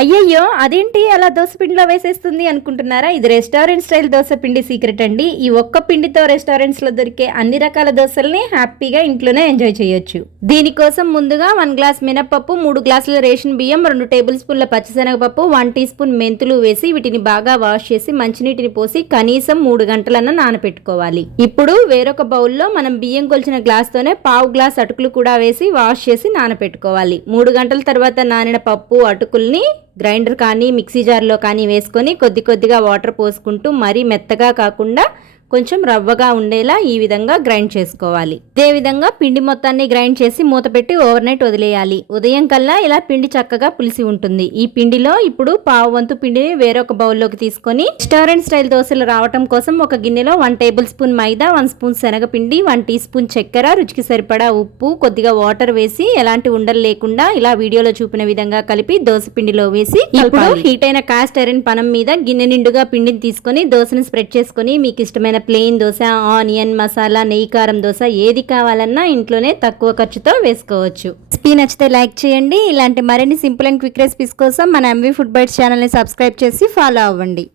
అయ్యయ్యో అదేంటి అలా దోశ పిండిలో వేసేస్తుంది అనుకుంటున్నారా? ఇది రెస్టారెంట్ స్టైల్ దోశ పిండి సీక్రెట్ అండి. ఈ ఒక్క పిండితో రెస్టారెంట్స్ లో దొరికే అన్ని రకాల దోశల్ని హ్యాపీగా ఇంట్లోనే ఎంజాయ్ చేయొచ్చు. దీనికోసం ముందుగా 1 గ్లాస్ మినపప్పు, 3 గ్లాసుల రేషన్ బియ్యం, 2 టేబుల్ స్పూన్ల పచ్చిశనగపప్పు, 1 టీ స్పూన్ మెంతులు వేసి వీటిని బాగా వాష్ చేసి మంచినీటిని పోసి కనీసం 3 గంటలన్నా నానపెట్టుకోవాలి. ఇప్పుడు వేరొక బౌల్లో మనం బియ్యం కొలిచిన గ్లాస్ తోనే 1/2 గ్లాస్ అటుకులు కూడా వేసి వాష్ చేసి నానపెట్టుకోవాలి. 3 గంటల తర్వాత నానిన పప్పు అటుకుల్ని గ్రైండర్ కానీ మిక్సీ జార్లో కానీ వేసుకొని కొద్ది కొద్దిగా వాటర్ పోసుకుంటూ మరీ మెత్తగా కాకుండా కొంచెం రవ్వగా ఉండేలా ఈ విధంగా గ్రైండ్ చేసుకోవాలి. ఇదే విధంగా పిండి మొత్తాన్ని గ్రైండ్ చేసి మూత పెట్టి ఓవర్ నైట్ వదిలేయాలి. ఉదయం కల్లా ఇలా పిండి చక్కగా పులిసి ఉంటుంది. ఈ పిండిలో ఇప్పుడు 1/2 వంతు పిండిని వేరొక బౌల్లోకి తీసుకొని రెస్టారెంట్ స్టైల్ దోశలు రావటం కోసం ఒక గిన్నెలో 1 టేబుల్ స్పూన్ మైదా, 1 స్పూన్ శనగపిండి, 1 టీ స్పూన్ చక్కెర, రుచికి సరిపడా ఉప్పు, కొద్దిగా వాటర్ వేసి ఎలాంటి ఉండలు లేకుండా ఇలా వీడియోలో చూపిన విధంగా కలిపి దోశ పిండిలో వేసి ఇప్పుడు హీట్ అయిన కాస్ట్ ఐరన్ పనం మీద గిన్నె నిండుగా పిండిని తీసుకొని దోశను స్ప్రెడ్ చేసుకొని మీకు ఇష్టమైన ప్లెయిన్ దోశ, ఆనియన్, మసాలా, నెయ్యి కారం దోశ ఏది కావాలన్నా ఇంట్లోనే తక్కువ ఖర్చుతో వేసుకోవచ్చు. రెసిపీ నచ్చితే లైక్ చేయండి. ఇలాంటి మరిన్ని సింపుల్ అండ్ క్విక్ రెసిపీస్ కోసం మన ఎంవి ఫుడ్ బైట్స్ ఛానల్ని సబ్స్క్రైబ్ చేసి ఫాలో అవ్వండి.